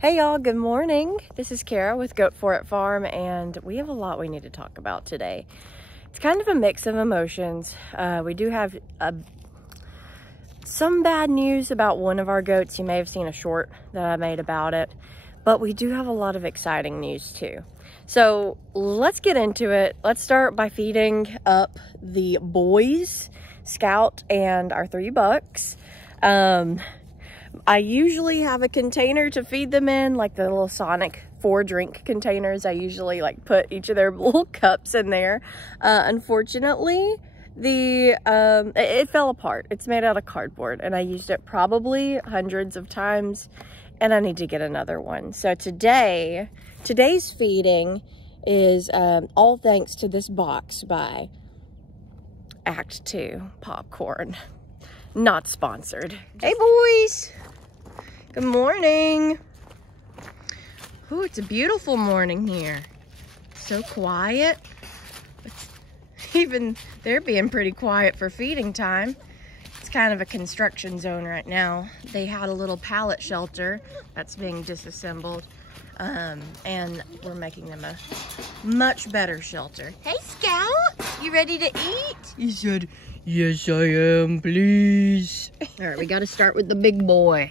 Hey y'all, good morning. This is Carah with Goat For It Farm, and we have a lot we need to talk about today. It's kind of a mix of emotions. We do have some bad news about one of our goats. You may have seen a short that I made about it, but we do have a lot of exciting news too. So let's get into it. Let's start by feeding up the boys, Scout and our 3 bucks. I usually have a container to feed them in, like the little Sonic 4 drink containers. I usually like put each of their little cups in there. Unfortunately, it fell apart. It's made out of cardboard, and I used it probably hundreds of times, and I need to get another one. So today's feeding is all thanks to this box by Act 2 Popcorn. Not sponsored. Hey boys, good morning. Ooh, it's a beautiful morning here. So quiet. Even they're being pretty quiet for feeding time. It's kind of a construction zone right now. They had a little pallet shelter that's being disassembled, and we're making them a much better shelter. Hey Scout, you ready to eat? He said, yes, I am, please. All right, we got to start with the big boy.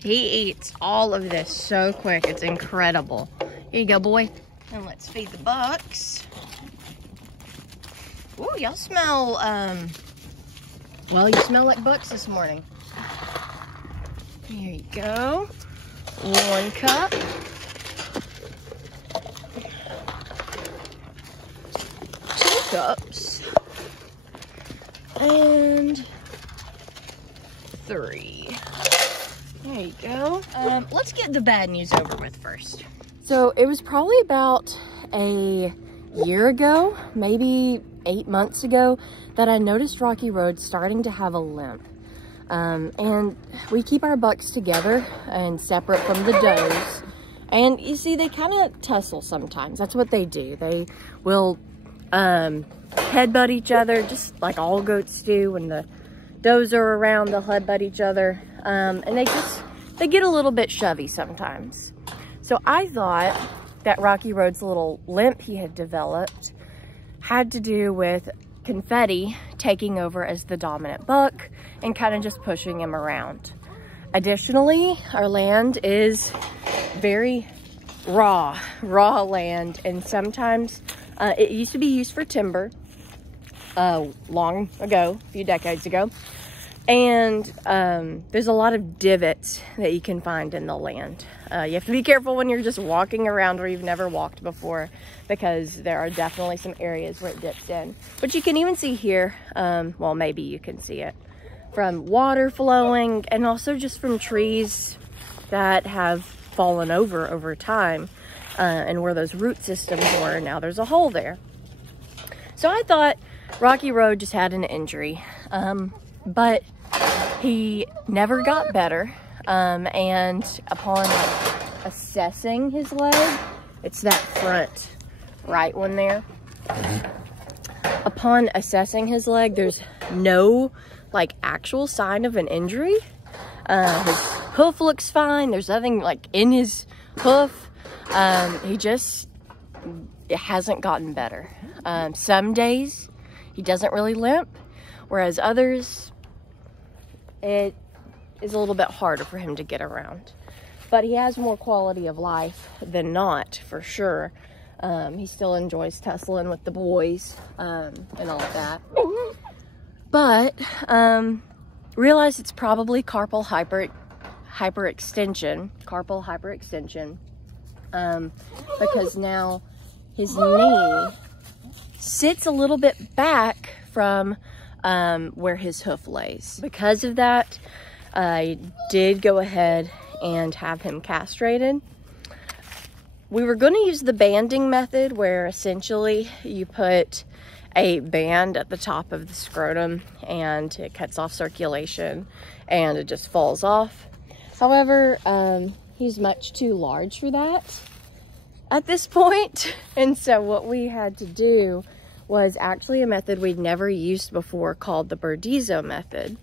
He eats all of this so quick. It's incredible. Here you go, boy. And let's feed the bucks. Ooh, y'all smell, well, you smell like bucks this morning. Here you go. 1 cup. 2 cups. And 3. There you go. Let's get the bad news over with first. So it was probably about a year ago, maybe 8 months ago, that I noticed Rocky Road starting to have a limp. And we keep our bucks together and separate from the does. And you see, they kind of tussle sometimes. That's what they do. They will headbutt each other, just like all goats do. When the does are around, they'll headbutt each other. And they get a little bit shovey sometimes. So I thought that Rocky Road's little limp he had developed had to do with Confetti taking over as the dominant buck and kind of just pushing him around. Additionally, our land is very raw land, and sometimes it used to be used for timber long ago, a few decades ago. And there's a lot of divots that you can find in the land. You have to be careful when you're just walking around where you've never walked before, because there are definitely some areas where it dips in. But you can even see here, well, maybe you can see it, from water flowing and also just from trees that have fallen over time, and where those root systems were, now there's a hole there. So I thought Rocky Road just had an injury, but he never got better, and upon assessing his leg, it's that front right one there. Upon assessing his leg, there's no like actual sign of an injury. His hoof looks fine. There's nothing like in his hoof. It hasn't gotten better. Some days he doesn't really limp, whereas others, it is a little bit harder for him to get around. But he has more quality of life than not, for sure. He still enjoys tussling with the boys, and all of that. But realize it's probably carpal hyperextension, because now his knee sits a little bit back from where his hoof lays. Because of that, I did go ahead and have him castrated. We were going to use the banding method, where essentially you put a band at the top of the scrotum and it cuts off circulation and it just falls off. However, he's much too large for that at this point. And so what we had to do was actually a method we'd never used before called the Burdizo method.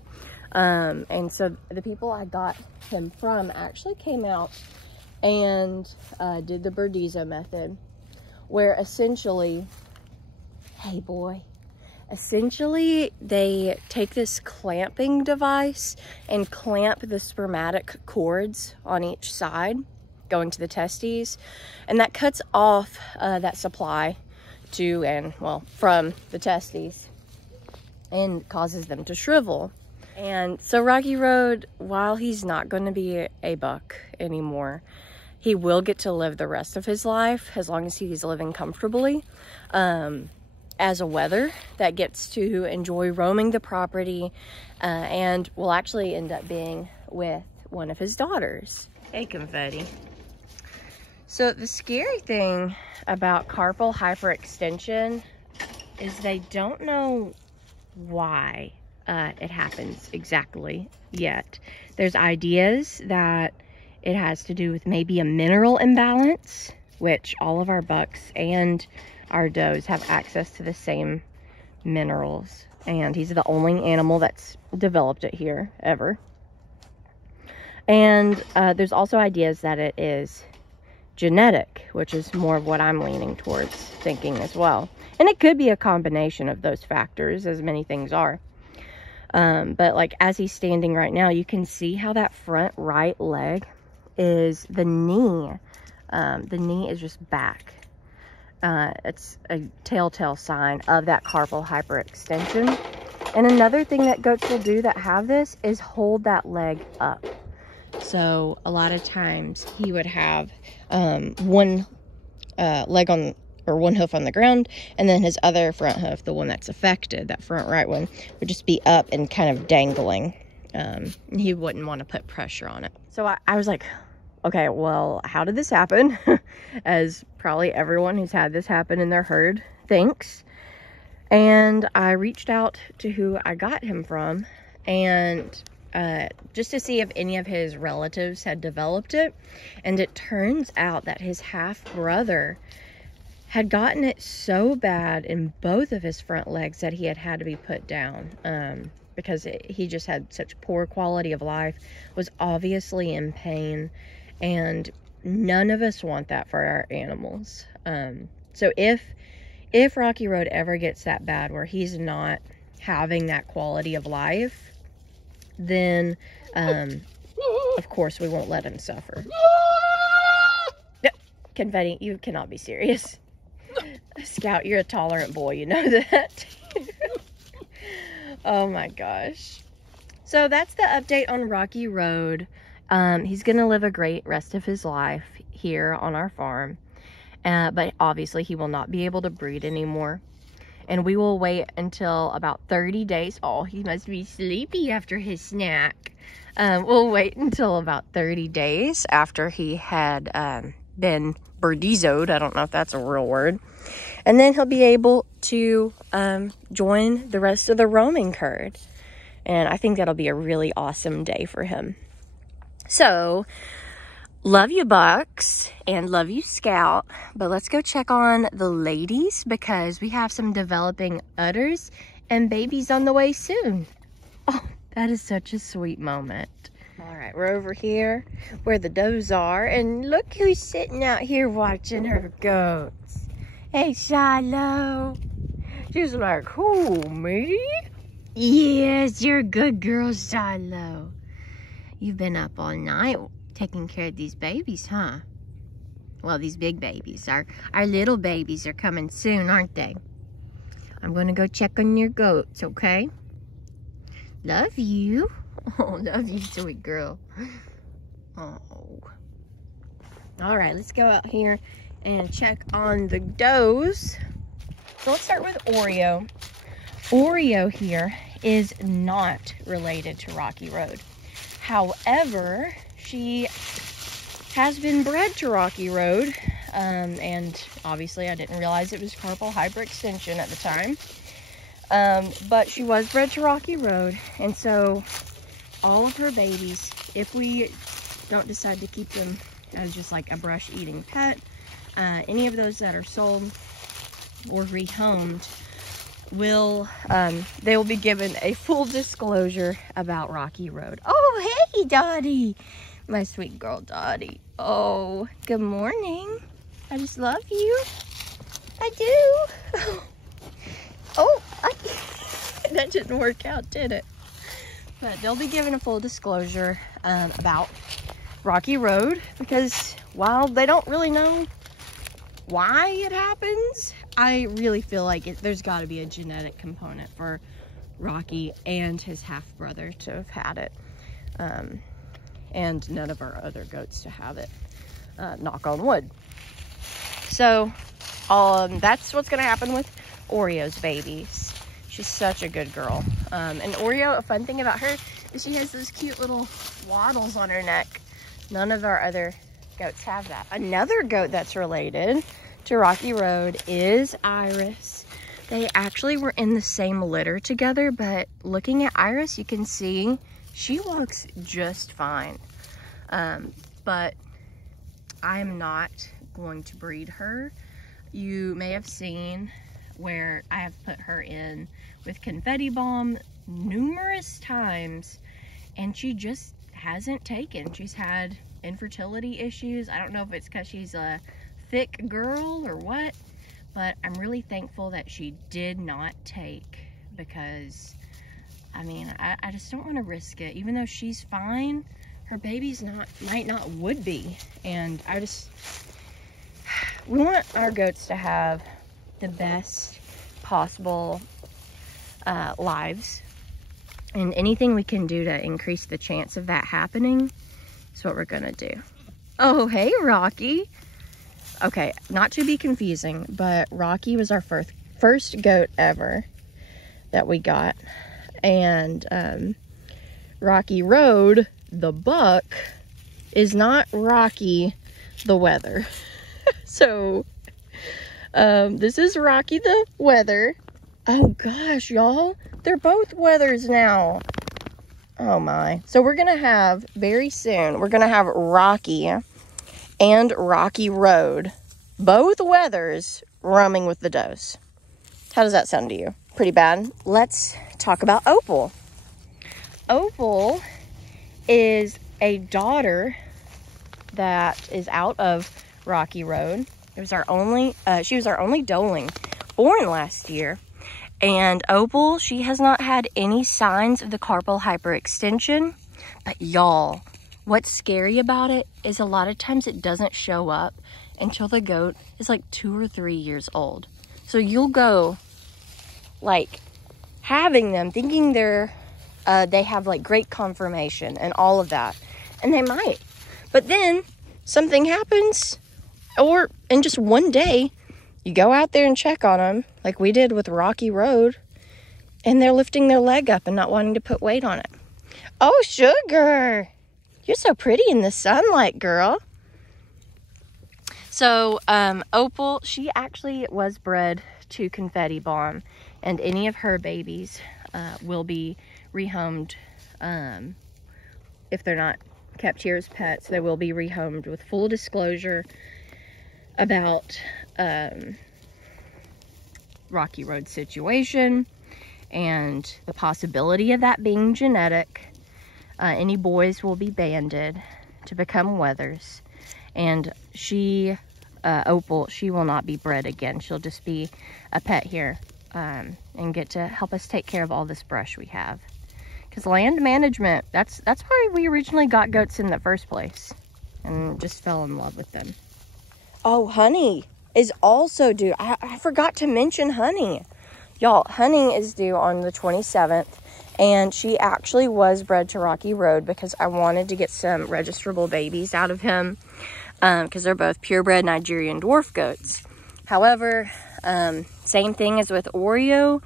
And so the people I got him from actually came out and did the Burdizo method, where essentially, hey boy, essentially they take this clamping device and clamp the spermatic cords on each side going to the testes, and that cuts off that supply to and well from the testes and causes them to shrivel. And so Rocky Road, while he's not going to be a buck anymore, he will get to live the rest of his life as long as he's living comfortably as a wether that gets to enjoy roaming the property and will actually end up being with one of his daughters. Hey, Confetti. So the scary thing about carpal hyperextension is they don't know why it happens exactly yet. There's ideas that it has to do with maybe a mineral imbalance, which all of our bucks and our does have access to the same minerals, and he's the only animal that's developed it here ever. And there's also ideas that it is genetic, which is more of what I'm leaning towards thinking as well. And it could be a combination of those factors, as many things are. But like as he's standing right now, you can see how that front right leg is the knee. The knee is just back. It's a telltale sign of that carpal hyperextension. And another thing that goats will do that have this is hold that leg up. So a lot of times he would have one leg on, or one hoof on the ground, and then his other front hoof, the one that's affected, that front right one, would just be up and kind of dangling. He wouldn't want to put pressure on it. So I was like, okay, well, how did this happen? As probably everyone who's had this happen in their herd thinks. And I reached out to who I got him from, and just to see if any of his relatives had developed it. And it turns out that his half-brother had gotten it so bad in both of his front legs that he had to be put down because he just had such poor quality of life, was obviously in pain, and none of us want that for our animals. So if Rocky Road ever gets that bad where he's not having that quality of life, then of course we won't let him suffer. Yep. Confetti, you cannot be serious. Scout, you're a tolerant boy, you know that. Oh my gosh. So that's the update on Rocky Road. He's gonna live a great rest of his life here on our farm, but obviously he will not be able to breed anymore. And we will wait until about 30 days. Oh, he must be sleepy after his snack. We'll wait until about 30 days after he had been Burdizoed. I don't know if that's a real word. And then he'll be able to join the rest of the roaming herd. And I think that'll be a really awesome day for him. So, love you, bucks, and love you, Scout. But let's go check on the ladies because we have some developing udders and babies on the way soon. Oh, that is such a sweet moment. All right, we're over here where the does are, and look who's sitting out here watching her goats. Hey, Shiloh. She's like, who, me? Yes, you're a good girl, Shiloh. You've been up all night taking care of these babies, huh? Well, these big babies. Our little babies are coming soon, aren't they? I'm gonna go check on your goats, okay? Love you. Oh, love you, sweet girl. Oh. All right, let's go out here and check on the does. So let's start with Oreo. Oreo here is not related to Rocky Road. However, she has been bred to Rocky Road, and obviously I didn't realize it was carpal hyperextension at the time, but she was bred to Rocky Road, and so all of her babies, if we don't decide to keep them as just like a brush eating pet, any of those that are sold or rehomed they will be given a full disclosure about Rocky Road. Oh, hey, Dottie. My sweet girl Dottie. Oh, good morning. I just love you. I do. Oh, that didn't work out, did it? But they'll be giving a full disclosure about Rocky Road, because while they don't really know why it happens, I really feel like there's got to be a genetic component for Rocky and his half-brother to have had it, and none of our other goats to have it, knock on wood. So that's what's gonna happen with Oreo's babies. She's such a good girl. And Oreo, a fun thing about her is she has those cute little waddles on her neck. None of our other goats have that. Another goat that's related to Rocky Road is Iris. They actually were in the same litter together, but looking at Iris, you can see she walks just fine. But I'm not going to breed her. You may have seen where I have put her in with confetti bomb numerous times, and she just hasn't taken. She's had infertility issues. I don't know if it's because she's a thick girl or what, but I'm really thankful that she did not take, because I mean, I just don't want to risk it. Even though she's fine, her baby's might not would be. And we want our goats to have the best possible lives, and anything we can do to increase the chance of that happening is what we're gonna do. Oh, hey, Rocky. Okay, not to be confusing, but Rocky was our first goat ever that we got. And Rocky Road, the buck, is not Rocky the weather. So this is Rocky the weather. Oh gosh, y'all, they're both weathers now. Oh my. So we're gonna have, very soon, we're gonna have Rocky and Rocky Road, both weathers, roaming with the does. How does that sound to you? Pretty bad. Let's talk about Opal. Opal is a daughter that is out of Rocky Road. It was our only, she was our only doeling, born last year. And Opal, she has not had any signs of the carpal hyperextension. But y'all, what's scary about it is a lot of times it doesn't show up until the goat is like 2 or 3 years old. So you'll go like having them thinking they have like great conformation and all of that, and they might, but then something happens, or in just one day you go out there and check on them like we did with Rocky Road, and they're lifting their leg up and not wanting to put weight on it. Oh, Sugar, you're so pretty in the sunlight, girl. So Opal, she actually was bred to confetti bomb, and any of her babies will be rehomed. If they're not kept here as pets, they will be rehomed with full disclosure about Rocky Road situation and the possibility of that being genetic. Any boys will be banded to become wethers, and she, Opal, she will not be bred again. She'll just be a pet here, and get to help us take care of all this brush we have. Because land management, that's why we originally got goats in the first place, and just fell in love with them. Oh, Honey is also due. I forgot to mention Honey. Y'all, Honey is due on the 27th, and she actually was bred to Rocky Road because I wanted to get some registrable babies out of him, because they're both purebred Nigerian Dwarf goats. However, same thing as with Oreo,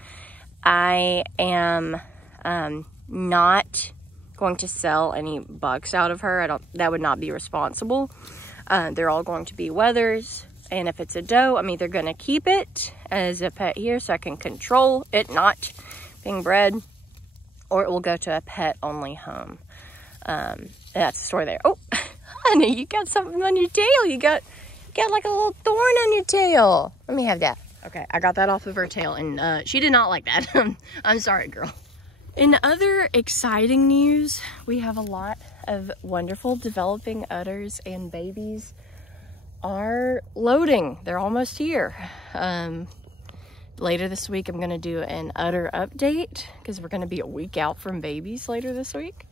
I am not going to sell any bucks out of her. That would not be responsible. They're all going to be wethers, and if it's a doe, I'm either going to keep it as a pet here so I can control it not being bred, or it will go to a pet only home. That's the story there. Oh, Honey, you got something on your tail. You got like a little thorn on your tail. Let me have that. Okay, I got that off of her tail, and she did not like that. I'm sorry, girl. In other exciting news, we have a lot of wonderful developing udders and babies are loading. They're almost here. Later this week, I'm gonna do an udder update because we're gonna be a week out from babies later this week.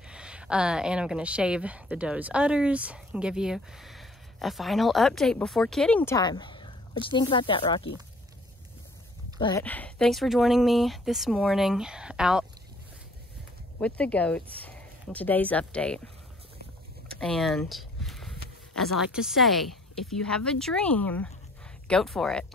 And I'm gonna shave the doe's udders and give you a final update before kidding time. What'd you think about that, Rocky? But thanks for joining me this morning out with the goats in today's update. And as I like to say, if you have a dream, go for it.